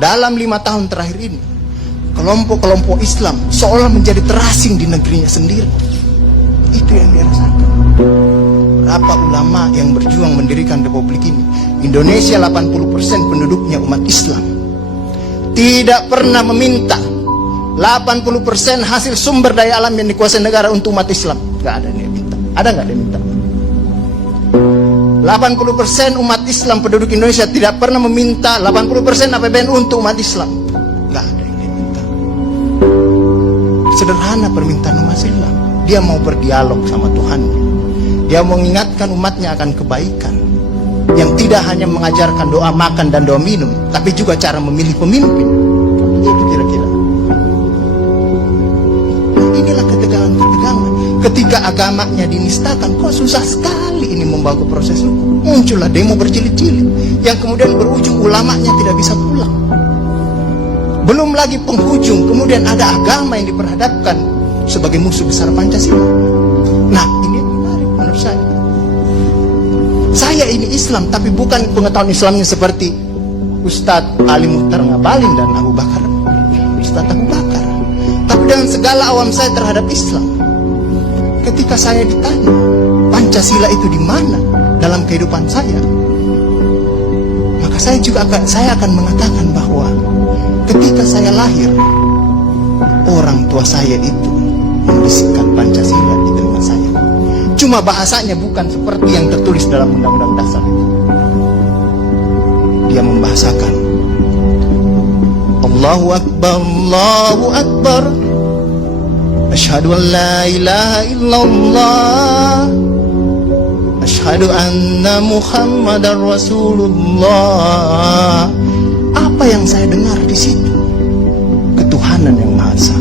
dalam 5 tahun terakhir ini, kelompok-kelompok Islam seolah menjadi terasing di negerinya sendiri. Itu yang dirasakan. Berapa ulama yang berjuang mendirikan republik ini? Indonesia 80% penduduknya umat Islam. Tidak pernah meminta 80% hasil sumber daya alam yang dikuasai negara untuk umat Islam. Gak ada yang minta. Ada gak yang minta? 80% umat Islam penduduk Indonesia tidak pernah meminta 80% APBN untuk umat Islam. Gak ada yang diminta. Sederhana permintaan umat Islam. Dia mau berdialog sama Tuhan. Dia mau mengingatkan umatnya akan kebaikan, yang tidak hanya mengajarkan doa makan dan doa minum, tapi juga cara memilih pemimpin. Itu kira-kira. Nah, inilah ketegangan-ketegangan. Ketika agamanya dinistakan, kok susah sekali ini membawa ke proses hukum. Muncullah demo berjilid-jilid, yang kemudian berujung ulamanya tidak bisa pulang. Belum lagi penghujung, kemudian ada agama yang diperhadapkan sebagai musuh besar Pancasila. Nah, ini yang menarik menurut saya. Saya ini Islam, tapi bukan pengetahuan Islamnya seperti Ustadz Ali Muhtar Ngabalin dan Abu Bakar, Ustadz Abu Bakar. Tapi dengan segala awam saya terhadap Islam, ketika saya ditanya Pancasila itu di mana dalam kehidupan saya, maka saya akan mengatakan bahwa ketika saya lahir, orang tua saya itu membisikkan Pancasila di telinga saya. Cuma bahasanya bukan seperti yang tertulis dalam Undang-Undang Dasar itu. Dia membahasakan Allahu Akbar, Allahu Akbar, Asyhadu an la ilaha illallah, Asyhadu anna Muhammadar Rasulullah. Apa yang saya dengar di situ? Ketuhanan yang Maha Esa.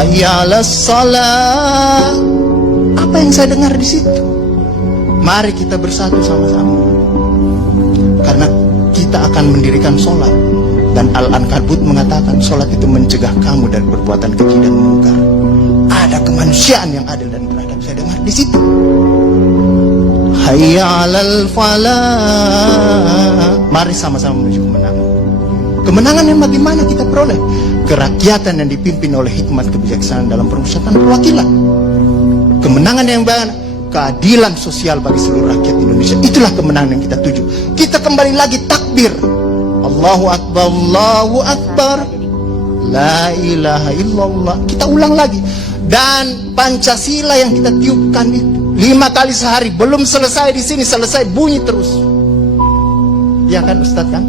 Hayya 'alas shalah. Apa yang saya dengar di situ? Mari kita bersatu sama-sama, karena kita akan mendirikan sholat. Dan Al-Ankabut mengatakan sholat itu mencegah kamu dari perbuatan keji dan mungkar. Ada kemanusiaan yang adil dan beradab. Saya dengar di situ. Hayya 'alal falah. Mari sama-sama menuju kemenangan. Kemenangan yang bagaimana kita peroleh? Kerakyatan yang dipimpin oleh hikmat kebijaksanaan dalam permusyawaratan perwakilan. Kemenangan yang bagaimana? Keadilan sosial bagi seluruh rakyat Indonesia. Itulah kemenangan yang kita tuju. Kita kembali lagi takbir. Allahu Akbar, Allahu Akbar, la ilaha illallah. Kita ulang lagi. Dan Pancasila yang kita tiupkan itu 5 kali sehari, belum selesai di sini, selesai bunyi terus. Ya kan Ustadz kan?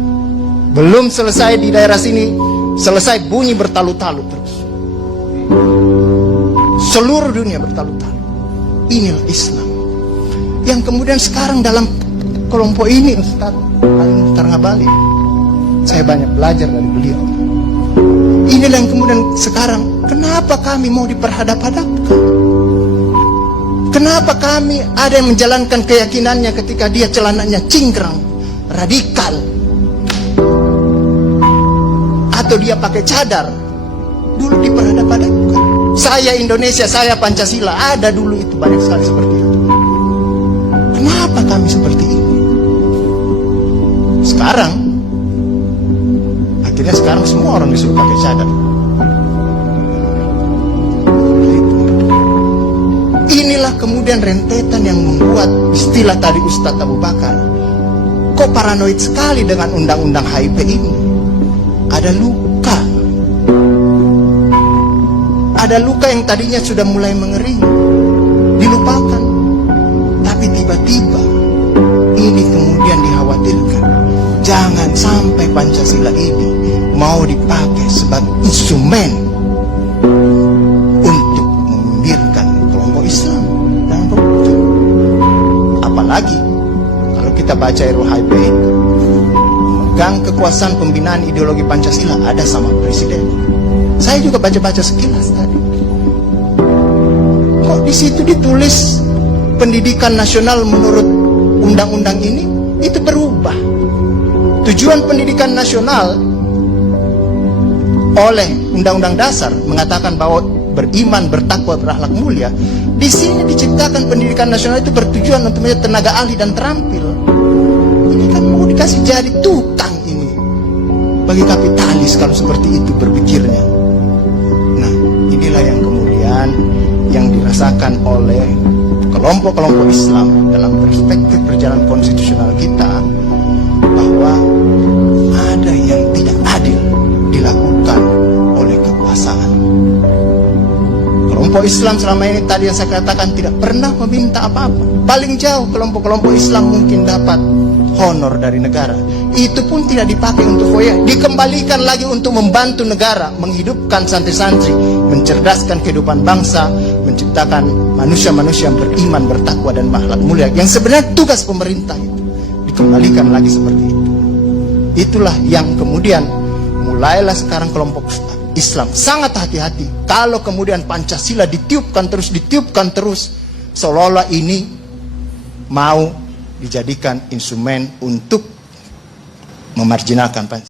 Belum selesai di daerah sini, selesai bunyi bertalu-talu terus. Seluruh dunia bertalu-talu. Inilah Islam. Yang kemudian sekarang dalam kelompok ini Ustadz Ali Muhtar Ngabalin, saya banyak belajar dari beliau. Inilah yang kemudian sekarang, kenapa kami mau diperhadap-hadapkan? Kenapa kami ada yang menjalankan keyakinannya ketika dia celananya cingkrang, radikal, atau dia pakai cadar, dulu diperhadap-hadapkan. Saya Indonesia, saya Pancasila, ada dulu itu banyak sekali seperti itu. Kenapa kami seperti ini? Sekarang akhirnya semua orang disuruh pakai cadar. Inilah kemudian rentetan yang membuat istilah tadi Ustadz Abu Bakar, kok paranoid sekali dengan undang-undang HIP ini. Ada luka. Ada luka yang tadinya sudah mulai mengering, dilupakan. Tapi tiba-tiba ini kemudian dikhawatirkan, jangan sampai Pancasila ini mau dipakai sebagai instrumen untuk membiarkan kelompok Islam dan kelompok. Apalagi kalau kita baca RUU-HIP itu, memegang kekuasaan pembinaan ideologi Pancasila ada sama presiden. Saya juga baca-baca sekilas tadi. Kok di situ ditulis pendidikan nasional menurut undang-undang ini itu berubah. Tujuan pendidikan nasional oleh Undang-Undang Dasar mengatakan bahwa beriman, bertakwa, berakhlak mulia. Di sini diciptakan pendidikan nasional itu bertujuan untuk menjadi tenaga ahli dan terampil. Ini kan mau dikasih jadi tukang ini bagi kapitalis kalau seperti itu berpikirnya. Nah, inilah yang kemudian yang dirasakan oleh kelompok-kelompok Islam dalam perspektif perjalanan konstitusional kita, bahwa ada yang tidak adil dilakukan oleh kekuasaan. Kelompok Islam selama ini tadi yang saya katakan tidak pernah meminta apa-apa. Paling jauh kelompok-kelompok Islam mungkin dapat honor dari negara. Itu pun tidak dipakai untuk foya, dikembalikan lagi untuk membantu negara, menghidupkan santri-santri, mencerdaskan kehidupan bangsa, menciptakan manusia-manusia yang beriman, bertakwa dan akhlak mulia. Yang sebenarnya tugas pemerintah itu dikembalikan lagi seperti itu. Itulah yang kemudian mulailah sekarang kelompok Islam sangat hati-hati kalau kemudian Pancasila ditiupkan terus, seolah-olah ini mau dijadikan instrumen untuk memarjinalkan Pancasila.